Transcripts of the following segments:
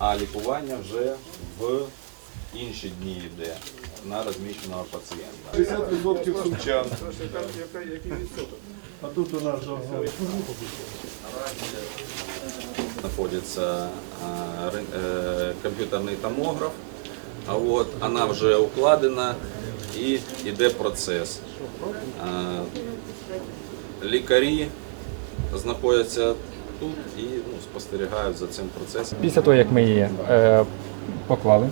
а лікування вже в інші дні йде на розміщеного пацієнта. 60% сумчан. А тут у нас знаходиться е, рин- е, комп'ютерний томограф, а от вона вже укладена і йде процес. Е, Лікарі знаходяться тут і ну, спостерігають за цим процесом. Після того, як ми її е, поклали,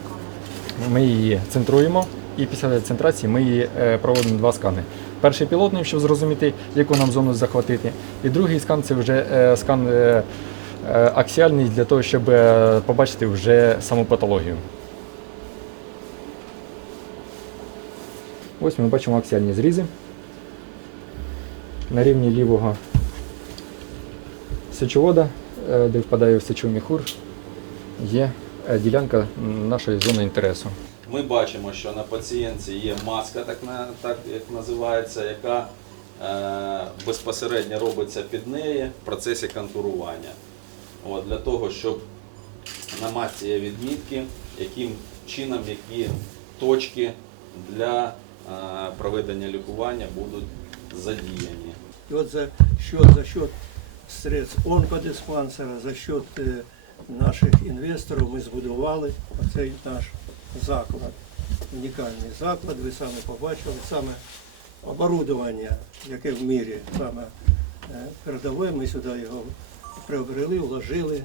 ми її центруємо, і після центрації ми її е, проводимо два скани. Перший пілотний, щоб зрозуміти, яку нам зону захватити, і другий скан це вже е, скан е, е, аксіальний для того, щоб е, побачити вже саму патологію. Ось ми бачимо аксіальні зрізи на рівні лівого сечовода, е, де впадає в сечовий міхур, є е, ділянка нашої зони інтересу. Ми бачимо, що на пацієнтці є маска, так, так як називається, яка е, безпосередньо робиться під неї в процесі контурування. От, для того, щоб на масці є відмітки, яким чином які точки для е, проведення лікування будуть задіяні. И вот за счет, за счет средств онкодиспансера, за счет е, наших інвесторів ми збудували оцей наш заклад. Унікальний заклад, ви самі побачили, саме оборудовання, яке в мірі саме е, передове, ми сюди його приобрели, вложили,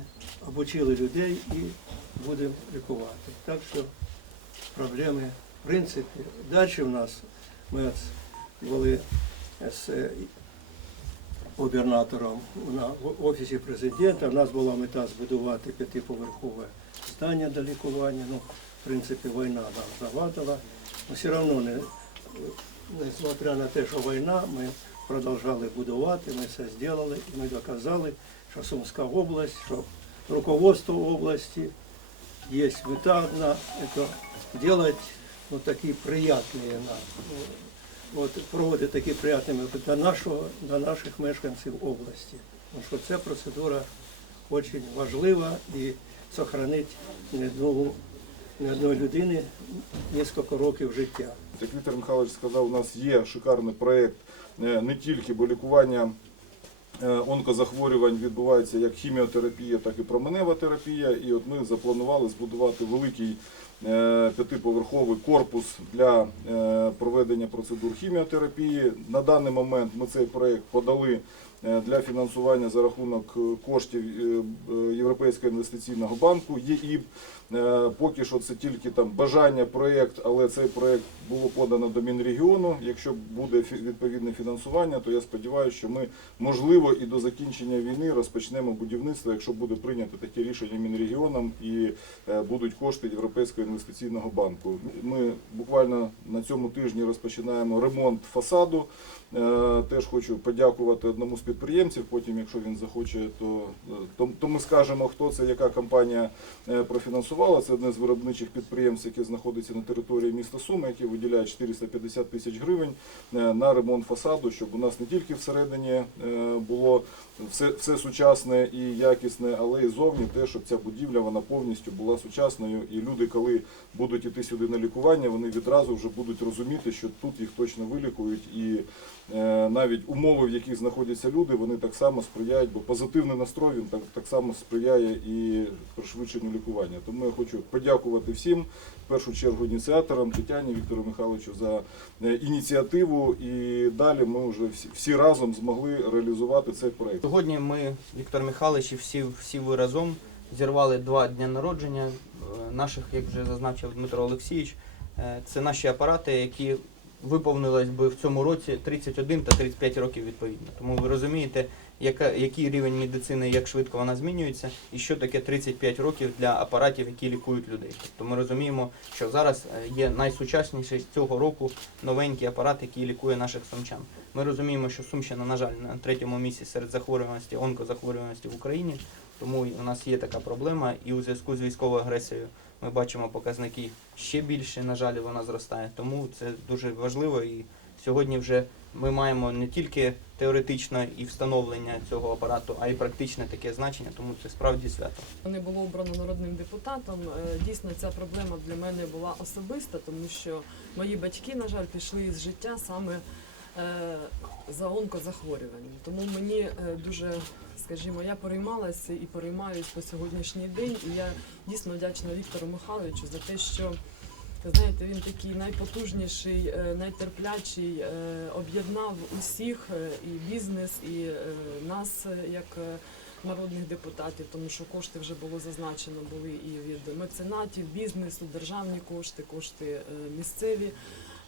обучили людей і будемо лікувати. Так що проблеми, в принципі, далі в нас ми були з е, губернатором на в офісі президента. У нас була мета збудувати п'ятиповерхове здання для лікування. Ну, в принципі, війна нам завадила. Но все одно, не, несмотря на те, що війна, ми продовжали будувати, ми все зробили і ми доказали, що Сумська область, що руководство області є мета одна, це делать ну, такі приятні нам от, проводити такі приятні для, нашого, для наших мешканців області. Тому що ця процедура дуже важлива і зберігить не одного, не одної людини кілька років життя. Як Віктор Михайлович сказав, у нас є шикарний проєкт е, не тільки, бо лікування онкозахворювань відбувається як хіміотерапія, так і променева терапія. І от ми запланували збудувати великий е, п'ятиповерховий корпус для е, проведення процедур хіміотерапії. На даний момент ми цей проєкт подали е, для фінансування за рахунок е, коштів е, е, Європейського інвестиційного банку ЄІБ. Е, Поки що це тільки там бажання проєкт, але цей проєкт було подано до Мінрегіону. Якщо буде відповідне фінансування, то я сподіваюся, що ми можливо і до закінчення війни розпочнемо будівництво, якщо буде прийнято таке рішення Мінрегіоном і е, будуть кошти Європейського інвестиційного банку. Ми буквально на цьому тижні розпочинаємо ремонт фасаду. Е, Теж хочу подякувати одному з підприємців. Потім, якщо він захоче, то, е, то, то ми скажемо, хто це, яка компанія е, профінансувала. Це одне з виробничих підприємств, яке знаходиться на території міста Суми, які виділяють 450 тисяч гривень е, на ремонт фасаду, щоб у нас не тільки всередині було все, все сучасне і якісне, але і зовні те, щоб ця будівля вона повністю була сучасною. І люди, коли будуть іти сюди на лікування, вони відразу вже будуть розуміти, що тут їх точно вилікують і навіть умови, в яких знаходяться люди, вони так само сприяють, бо позитивний настрой він так, так само сприяє і пришвидшенню лікування. Тому я хочу подякувати всім, в першу чергу ініціаторам Тетяні Віктору Михайловичу за е, ініціативу. І далі ми вже всі, всі разом змогли реалізувати цей проект. Сьогодні ми, Віктор Михайлович, і всі, всі ви разом зірвали два дні народження е, наших, як вже зазначив Дмитро Олексійович. Е, Це наші апарати, які виповнилось би в цьому році 31 та 35 років відповідно. Тому ви розумієте, яка, який рівень медицини, як швидко вона змінюється, і що таке 35 років для апаратів, які лікують людей. Тобто ми розуміємо, що зараз е, є найсучасніший з цього року новенький апарат, який лікує наших сумчан. Ми розуміємо, що Сумщина, на жаль, на третьому місці серед захворюваності, онкозахворюваності в Україні. Тому у нас є така проблема, і у зв'язку з військовою агресією ми бачимо показники ще більше. На жаль, вона зростає. Тому це дуже важливо. І сьогодні вже ми маємо не тільки теоретичне і встановлення цього апарату, а й практичне таке значення, тому це справді свято. Не було обрано народним депутатом. Е, Дійсно, ця проблема для мене була особиста, тому що мої батьки, на жаль, пішли із життя саме е, за онкозахворюванням. Тому мені е, дуже, скажімо, я переймалася і переймаюсь по сьогоднішній день. І я дійсно вдячна Віктору Михайловичу за те, що знаєте, він такий найпотужніший, е, найтерплячий, е, об'єднав усіх е, і бізнес, і нас як. народних депутатів, тому що кошти вже було зазначено були і від меценатів, бізнесу, державні кошти, кошти місцеві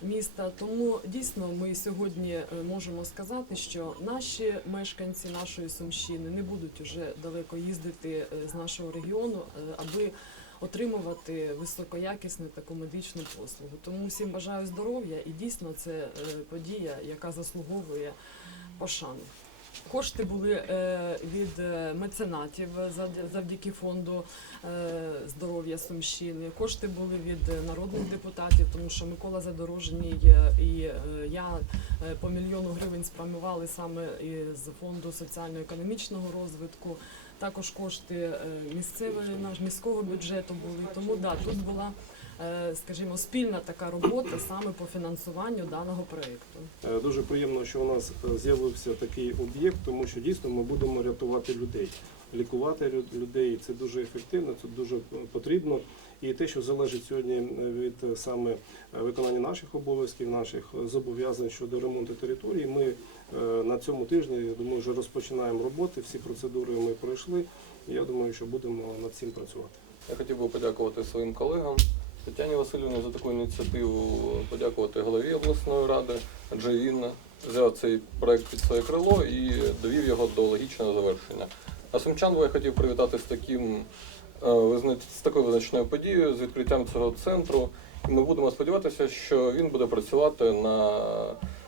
міста. Тому дійсно ми сьогодні е, можемо сказати, що наші мешканці нашої Сумщини не будуть уже далеко їздити е, з нашого регіону, е, аби отримувати високоякісну таку медичну послугу. Тому всім бажаю здоров'я і дійсно це подія, яка заслуговує пошани. Кошти були е, від е, меценатів завдя- завдяки фонду е, здоров'я Сумщини. Кошти були від народних депутатів, тому що Микола Задорожній і я по мільйону гривень спрямували саме із фонду соціально-економічного розвитку. Також кошти місцевої наш міського бюджету були. Тому да, тут була, скажімо, спільна така робота саме по фінансуванню даного проєкту. Е, Дуже приємно, що у нас е, з'явився такий об'єкт, тому що дійсно ми будемо рятувати людей, лікувати людей. Це дуже ефективно, це дуже е, потрібно. І те, що залежить сьогодні е, від е, саме е, виконання наших обов'язків, наших е, зобов'язань щодо ремонту території, ми е, на цьому тижні, я думаю, вже розпочинаємо роботи. Всі процедури ми пройшли. І я думаю, що будемо над цим працювати. Я хотів би подякувати своїм колегам Тетяні Васильівні за таку ініціативу, подякувати голові обласної ради, адже він взяв цей проект під своє крило і довів його до логічного завершення. А сумчан я хотів привітати з таким е, з такою визначною подією, з відкриттям цього центру. І ми будемо сподіватися, що він буде працювати на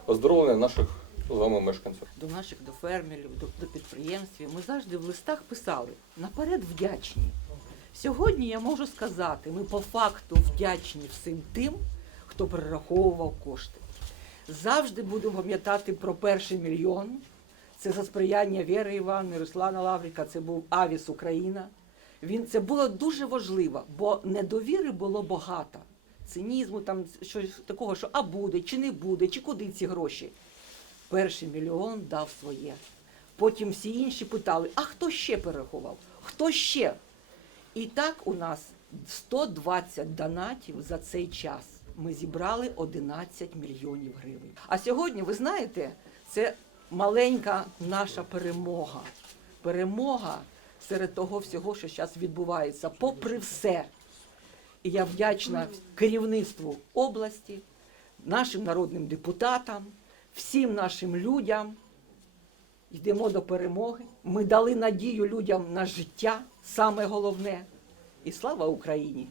оздоровлення наших з вами мешканців. до наших до фермерів, до, до підприємств. Ми завжди в листах писали наперед вдячні. Сьогодні я можу сказати, ми по факту вдячні всім тим, хто перераховував кошти. Завжди будемо пам'ятати про перший мільйон. Це за сприяння Віри Івановни, Руслана Лавріка, це був Авіс Україна. Він це було дуже важливо, бо недовіри було багато. Цинізму, там щось такого, що а буде, чи не буде, чи куди ці гроші. Перший мільйон дав своє. Потім всі інші питали: а хто ще перерахував? Хто ще? І так у нас 120 донатів за цей час. Ми зібрали 11 мільйонів гривень. А сьогодні, ви знаєте, це маленька наша перемога. Перемога серед того всього, що зараз відбувається, попри все. І я вдячна керівництву області, нашим народним депутатам, всім нашим людям. Йдемо до перемоги. Ми дали надію людям на життя, саме головне. І слава Україні!